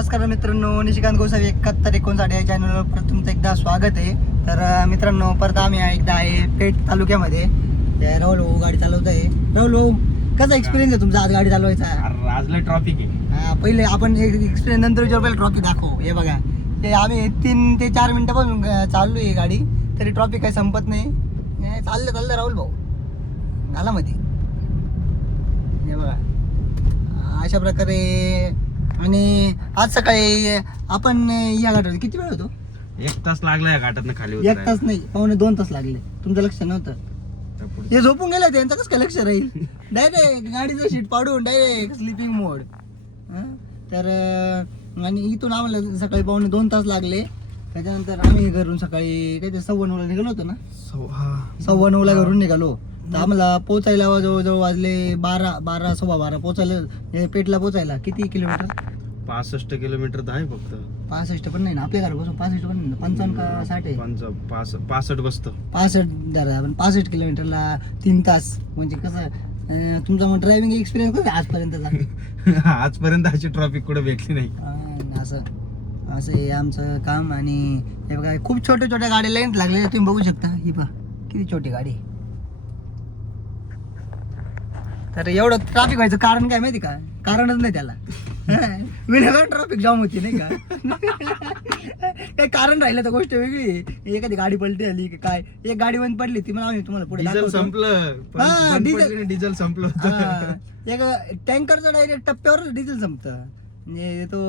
नमस्कार मित्रांनो निशिकांत गोसावी एकाहत्तर एकोणसाठ या चॅनलवर परत तुमचं एकदा स्वागत आहे. तर मित्रांनो परत आम्ही एकदा आहे पेठ तालुक्यामध्ये. राहुल भाऊ गाडी चालवत आहे राहुल भाऊ कसा एक्सपिरियन्स आहे तुमचा आज गाडी चालवायचा? आज ट्रॉफिक आहे. हा, पहिले आपण एक्सपिरियन्स नंतर विचार पहिले ट्रॉफी दाखवू. हे बघा ते आम्ही तीन ते चार मिनिटापासून चाललो आहे गाडी. तरी ट्रॉफी काही संपत नाही. चाललं चाललं राहुल भाऊ. घाला मध्ये हे बघा. अशा प्रकारे आणि आज सकाळी आपण या घाटावर किती वेळ होतो? एक तास लागला या घाटात खाली एक तास नाही पावणे दोन तास लागले. तुमचं लक्ष नव्हतं. हे झोपून गेलं त्यांचं कसं काय लक्ष राहील? डायरेक्ट गाडीचं शीट पाडून डायरेक्ट स्लिपिंग मोड तर आणि इथून आम्हाला सकाळी पावणे दोन तास लागले. त्याच्यानंतर आम्ही घरून सकाळी काहीतरी सव्वा नऊला निघालो होतो ना? सव्वा नऊला घरून निघालो. तर आम्हाला पोचायला जवळजवळ वाजले बारा बारा सव्वा बारा पोचायला हे पेटला पोचायला किती किलोमीटर? पासष्ट किलोमीटर तर आहे फक्त. पासष्ट पण नाही ना आपल्या घरापासून पासष्ट पण नाही पंचावन्न का साठ आहे? पंच पास पासष्ट बसतं. पासष्ट धरा आपण पासष्ट किलोमीटरला तीन तास. म्हणजे कसं अं, तुमचा मग ड्रायव्हिंग एक्सपिरियन्स कसा आहे आजपर्यंतचा? आजपर्यंत अशी ट्रॉफिक कुठे भेटली नाही. अं, असं असं आहे आमचं काम आणि हे बघा खूप छोट्या छोट्या गाड्या लाईन लागलेल्या तुम्ही बघू शकता. ही पहा किती छोटी गाडी आहे. तर एवढं ट्रॅफिक व्हायचं कारण काय माहिती का? कारणच नाही त्याला. विनाकारण ट्रॅफिक जाम होती नाही का? काही कारण राहिलं तर गोष्ट वेगळी आहे. एखादी गाडी पलटी आली की काय? एक गाडी बंद पडली ती मला आम्ही तुम्हाला पुढे डिझेल दाखवतो. संपलं. पण हा, बंद डिझेल- पडली डिझेल संपलं होतं. हा. एक टँकरचं डायरेक्ट टप्प्यावर डिझेल संपतं. म्हणजे तो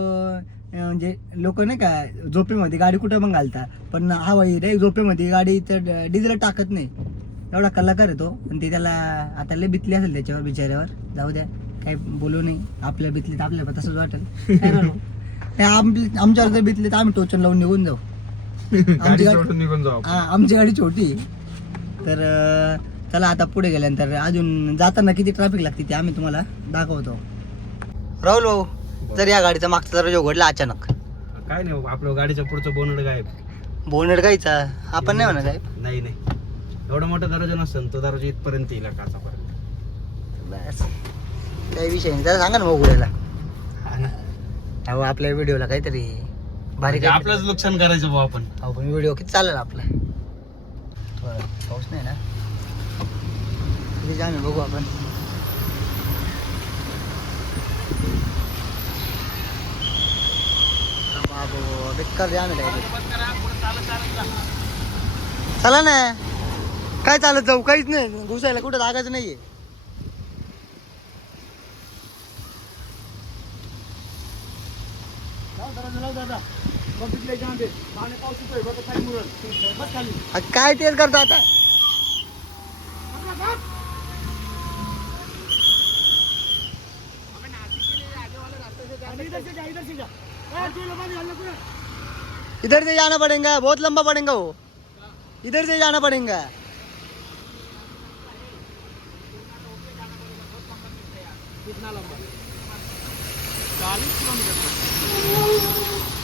अं, म्हणजे लोक नाही का झोपेमध्ये गाडी कुठं पण घालता पण हा बाई रे झोपेमध्ये गाडी तर डिझेल टाकत नाही. एवढा कलाकार आहे तो पण ते त्याला आता लय बितली असेल त्याच्यावर बिचाऱ्यावर. जाऊ द्या काही बोलू नाही आपल्या बितलीत आपल्याला पण तसंच वाटेल. काय? ते आमची- आमच्यावर जर बितली तर आम्ही टोचन लावून निघून जाऊ. गाडी गाडी- सोडून निघून जाऊ हा, आमची गाडी छोटी आहे. तर अं, चला आता पुढे गेल्यानंतर अजून जाताना किती ट्रॅफिक लागते ते आम्ही तुम्हाला दाखवतो. राहुल भाऊ जर या गाडीचा मागचा दरवाजा उघडला अचानक. काय नाही बाबा, आपलं गाडीचं पुढचं बोनड गायब. बोनेट गायचा? आपण नाही म्हणत आहे नाही नाही. एवढा मोठा दरवाजा नसतं तो दरवाजा इथपर्यंत येईल काचापर्यंत बस. काही विषय नाही. त्याला सांगा ना उघडायला हा ना. अहो आपल्या व्हिडिओला काहीतरी भारी म्हणजे आपलंच नुकसान करायचं भाऊ आपण. अहो पण व्हिडिओ किती चालेल आपला? थोडा पाऊस नाही ना? किती जाम आहे बघू आपण. बाबो बेकार जाम आहे. direct. चला ना. काय चालत जाऊ? काहीच नाही. घुसायला कुठं लागायचं नाहीये. काय तेल करतो आता? इधर से जाना पड़ेगा बहुत लंबा पड़ेगा वो। इधर से जाना पड़ेगा।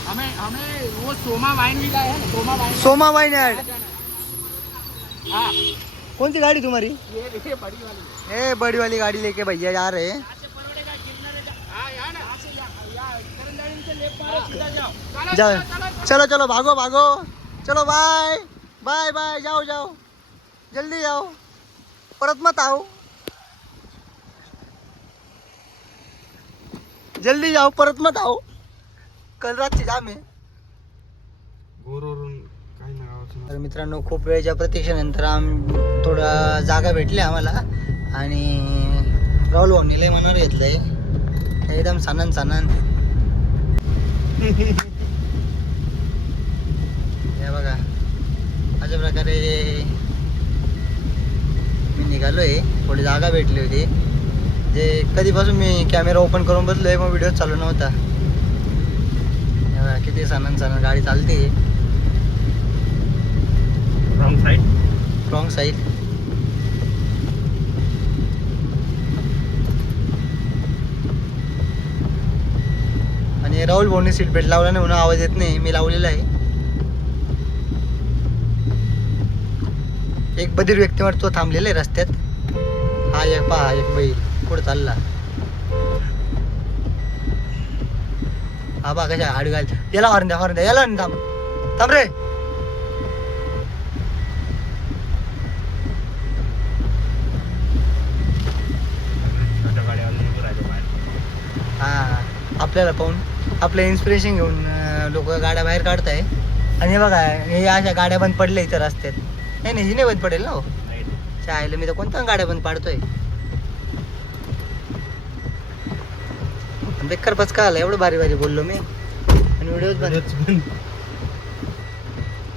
हमें हमें वो सोमा वाइन मिला है ना सोमा वाइन सोमा वाइन हाँ। कौन सी गाड़ी तुम्हारी? ये देखिए बड़ी वाली ए बड़ी वाली गाड़ी लेके भैया जा रहे हैं। हाँ सीधा जाओ। चलो चलो, चलो चलो। चलो भागो भागो। चलो बाय बाय बाय जाओ जाओ। जल्दी जाओ। परत मत आओ। जल्दी जाओ परत मत आओ. कल रातची जाम आहे. गोरवरून तर मित्रांनो खूप वेळेच्या प्रतीक्षेनंतर आम थोडा जागा भेटली आम्हाला. आणि राहुल भाऊनी लय मनावर घेतलंय. एकदम सानन सानन. हे बघा. अशा प्रकारे मी निघालोय. थोडी जागा भेटली होती. जे कधीपासून मी कॅमेरा ओपन करून बसलोय मग व्हिडिओ चालू नव्हता. किती सानन सानन गाडी चालते. रॉंग साईड रॉंग साईड आणि राहुल भाऊने सीट बेल्ट लावला नाही म्हणून आवाज येत नाही मी लावलेला आहे. एक बधीर व्यक्ती वाटतो थांबलेला आहे रस्त्यात. हा एक पहा एक बैल. कुठं चालला. हा बा कशा आडू घाल याला हॉर्न द्या हॉर्न द्या याला थांब. थांब रे. हा आपल्याला पाहून आपलं इन्स्पिरेशन घेऊन लोक गाड्या बाहेर काढताय. आणि हे बघा हे अशा गाड्या बंद पडल्या इथं रस्त्यात. नाही नाही ही नाही बंद पडेल ना हो? चायला मी तर कोणत्या गाड्या बंद पाडतोय? बेकार पचका आला एवढं भारी भारी बोललो मी आणि व्हिडिओ बंद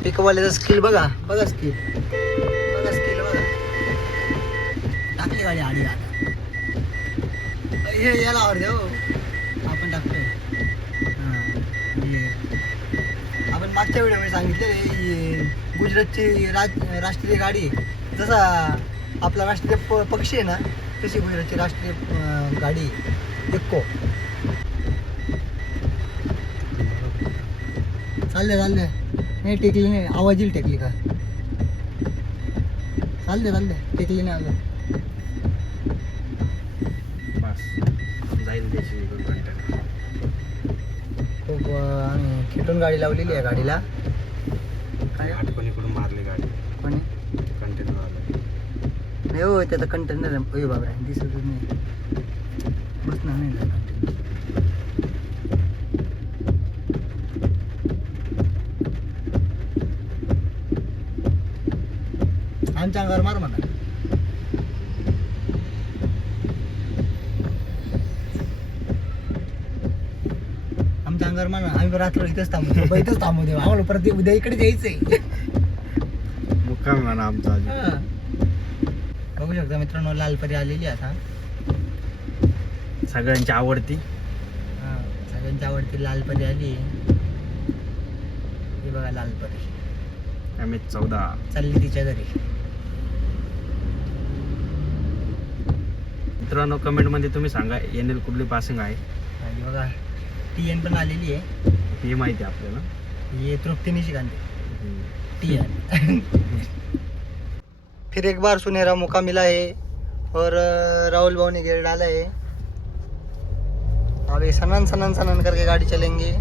पिकवाल्याचं स्किल बघा बघा स्किल बघा स्किल बघा टाकली गाडी आडी आता हे याला द्या हो. आपण टाकतोय. आपण मागच्या व्हिडिओमध्ये सांगितले गुजरातची राज राष्ट्रीय गाडी. जसा आपला राष्ट्रीय पक्षी आहे ना तशी गुजरातची राष्ट्रीय गाडी आहे. चालले चालले. नाही टेकली नाही. आवाज येईल टेकली का? चालले चालले. टेकली नाही अजून. बस. जाईल त्याची खूप आम्ही खेटून गाडी लावलेली आहे गाडीला. काय? आठवणीकडून मारली गाडी. कोणी? कंटेनर आलं नाही हो त्याचा कंटेनर आहे. बाबा दिसतच नाही. बसणार नाही ना container. आमच्या अंगावर मार म्हणा. आमच्या अंगावर मार म्हणा. आम्ही रात्र इथंच थांबू इथंच थांबू देऊ. आम्हाला परत उद्या इकडे यायचंय मुक्काम म्हणा आमचा हा. बघू शकता मित्रांनो लालपरी आलेली आहे आता. सगळ्यांची आवडती. हा, सगळ्यांची आवडती लालपरी आली. ही बघा लालपरी एम एच चौदा. चालली तिच्या घरी. मित्रांनो कमेंटमध्ये तुम्ही सांगा एन एल कुठली पासिंग आहे? आणि बघा टी एन पण आलेली आहे. ही माहिती आहे आपल्याला. ही तृप्तीने कांदे टी एन फिर एक बार सुनहरा मौका मिला है और अ, राहुल भाव ने घेर डाला है. अब ये सनन सनन सनन करके गाड़ी चलेंगे.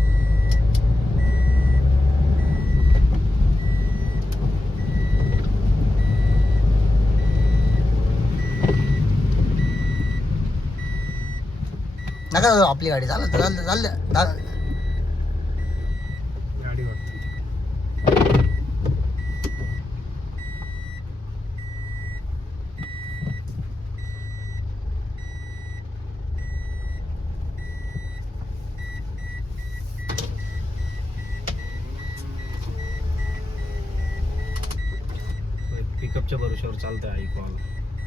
नका जाऊ आपली गाडी. चालत चाललं चाललं. चाल- गाडी पिकअपच्या भरोश्यावर चालतंय आई कॉल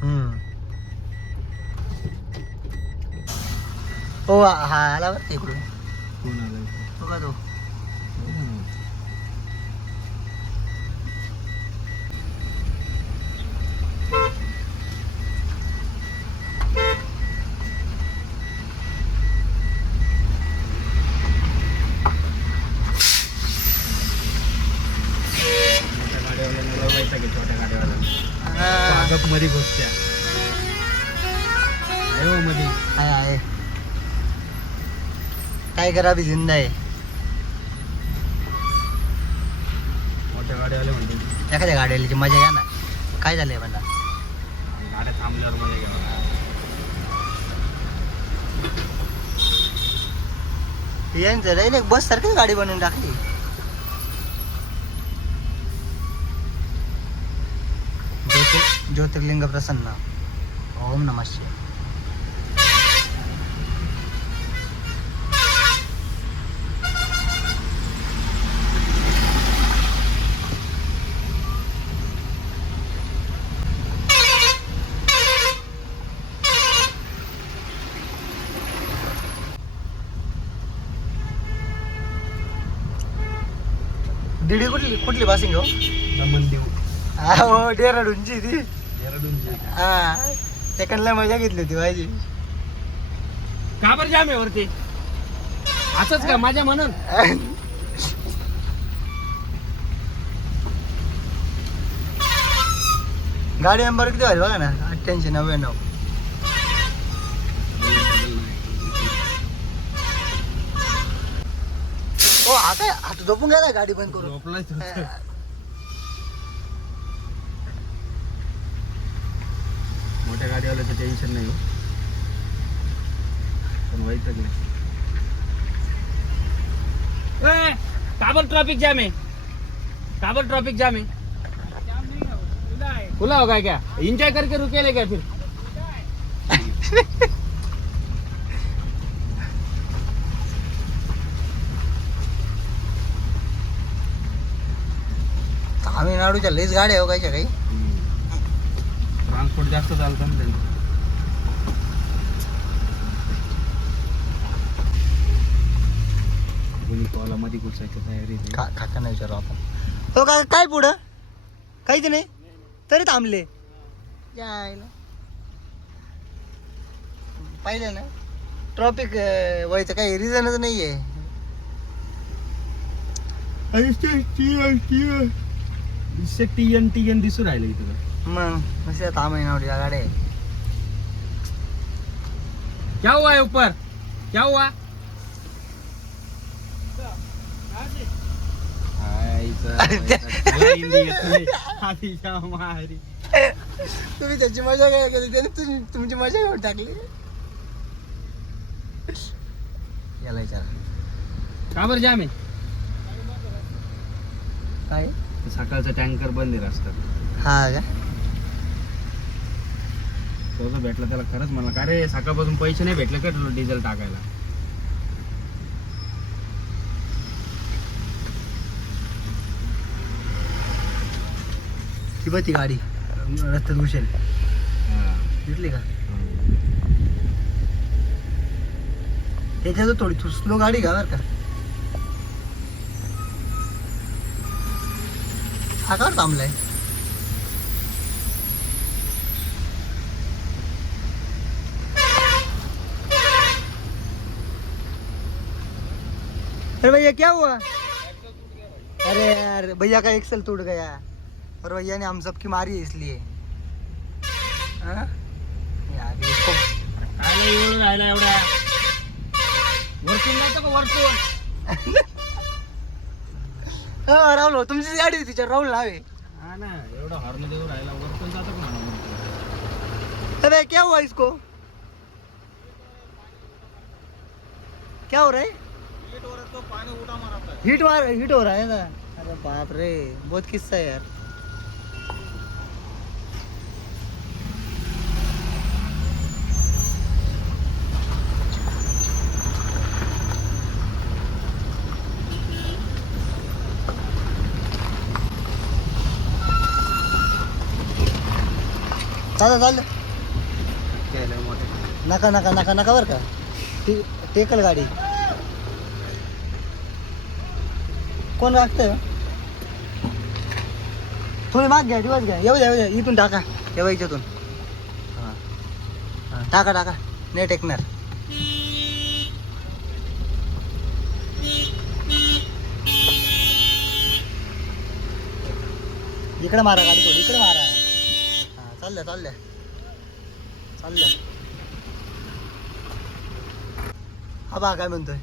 हम्म. हो हा आला बरं का इकडून कोण आलं तो का तो मोठ्या गाड्यावाल्याला लढवायचा की छोट्या गाड्यावाल्याला हा. पागपमध्ये घुसत्या टायगर अभी जिंदा आहे? मोठ्या गाड्यावाले म्हणते एखाद्या गाड्याची मजा घ्या ना. काय झालंय म्हणा गाड्या थांबल्यावर मध्ये घ्यावा यांचं नाही एक बस सारखीच गाडी बनवून टाकली. ज्योति ज्योतिर्लिंग प्रसन्न ओम नमः दीडी कुठली कुठली पासिंग हो? दमन देऊ हा डेराडूनची ती हा. सेकंडला मजा घेतली होती माझी का बरं जाम आहे वरती? असंच का? माझ्या म्हणून? गाडी नंबर किती वाजली बघा ना? अठ्ठ्याऐंशी नव्याण्णव. हो आता आता झोपून गेला गाडी बंद करून? झोपलाय तो. मोठ्या गाडीवाल्याचं टेन्शन नाही हो. पण वाईट नाही काबर ट्रॅफिक जाम है काबर ट्रैफिक जाम है खुला होगा क्या एंजॉय करके रुकेले क्या फिर? तामिळनाडूच्या लईच गाड्या हो कायच्या काही. ट्रान्सपोर्ट जास्त चालतं ना त्यांचं. कॉलामध्ये घुसायची तयारी काकांना विचारू आपण. हो का काय पुढं? काहीच नाही? तरी थांबले. यायला. पाहिलं ना? ट्रॉफिक व्हायचं काही रिझनच नाही आहे. दिसते टी एन टी एन दिसू राहिलं इथं. मग कशा तामिळनाडूच्या गाड्या आहे. क्या हुआ है ऊपर? क्या हुआ. तुम्ही त्याची मजा काय केली? त्याने तुमची मजा घेऊन टाकली? याला विचारा. काबर जाम? है काय? सकाळचा टँकर बंद आहे रस्त्यात. हा का? तो जो भेटला त्याला खरंच म्हणला का रे सकाळपासून पैसे नाही भेटले का तुला डिझेल टाकायला? ती बघ ती गाडी रस्त्यात घुसेल. हा. दिसली का? त्याच्यात थोडी स्लो गाडी बरं का. हा का थांबलाय अरे भैया क्या हुआ? अरे यार भैया का एक्सेल टूट गया। और भैया ने हम सबकी मारी है इसलिए। हाँ? यार इसको काय एवढं राहिला एवढ्या वरतून जायचं का वरतून हा, राहुल भाऊ, तुमचीच गाडी होती तिच्या राहुल नावे हा ना एवढा हॉर्न देऊ राहिला वरतून जातो का म्हणा मग? अरे क्या हुआ इसको? क्या हो रहा है? हिट मार हिट हो रहा है ना? अरे बाप रे बहुत किस्सा है यार। चालेल. चालेल नका नका नका नका बरं का. टे टेकल गाडी. कोण लागतंय थोडी माग घ्या दिवस घ्या. येऊ द्या येऊ द्या. इथून टाका. येऊ इथून. हां. हां टाका टाका. नाही टेकणार इकडे मारा गाडी थोडी इकडे मारा. हां चालल्या चालल्या चालल्या हा बा काय म्हणतोय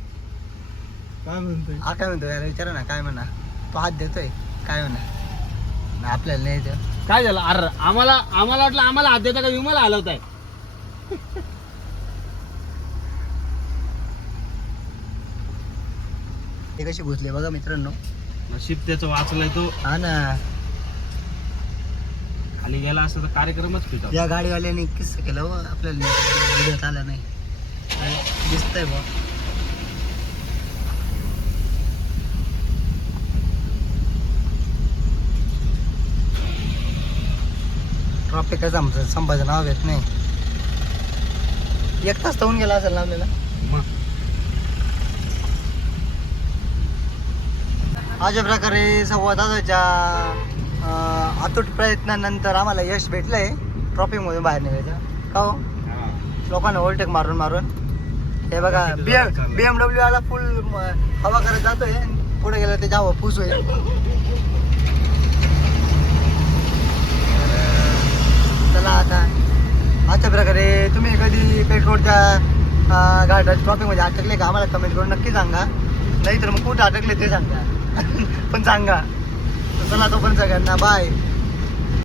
काय म्हणतोय हा काय म्हणतोय यार विचारा ना काय म्हणा तो हात देतोय काय म्हणा नाही, आपल्याला नाही येतं. काय झालं अरे आम्हाला आम्हाला वाटलं आम्हाला हात देता का विमाला हलवताय हे कशी घुसले बघा मित्रांनो नशीब त्याचं वाचलाय तो हा ना गेला असता तर कार्यक्रमच फिटा या गाडीवाल्याने किस्सा केलं हो आपल्याला व्हिडिओत आला नाही. दिसतंय बा ट्रॉफिकच आमचं संभाजी नाव घेत नाही. एक तास होऊन गेला असेल ना आपल्याला? अशा प्रकारे सव्वा तासाच्या अं, अतूट प्रयत्नानंतर आम्हाला यश भेटलंय. ट्रॉफिकमधून बाहेर निघायचं. का हो. लोकांना ओव्हरटेक मारून मारून. हे बघा बी चाललंय. बी एम डब्ल्यू आला फुल हवा करत जातोय. पुढे गेलं त्याची हवा फुस होईल. चला आता. अशा प्रकारे तुम्ही कधी पेट्रोलच्या गाड्या ट्रॉफिकमध्ये अटकले का? आम्हाला कमेंट करून नक्की सांगा. नाही तर मग कुठं अटकले ते सांगा. पण सांगा. तर चला तो पण सगळ्यांना बाय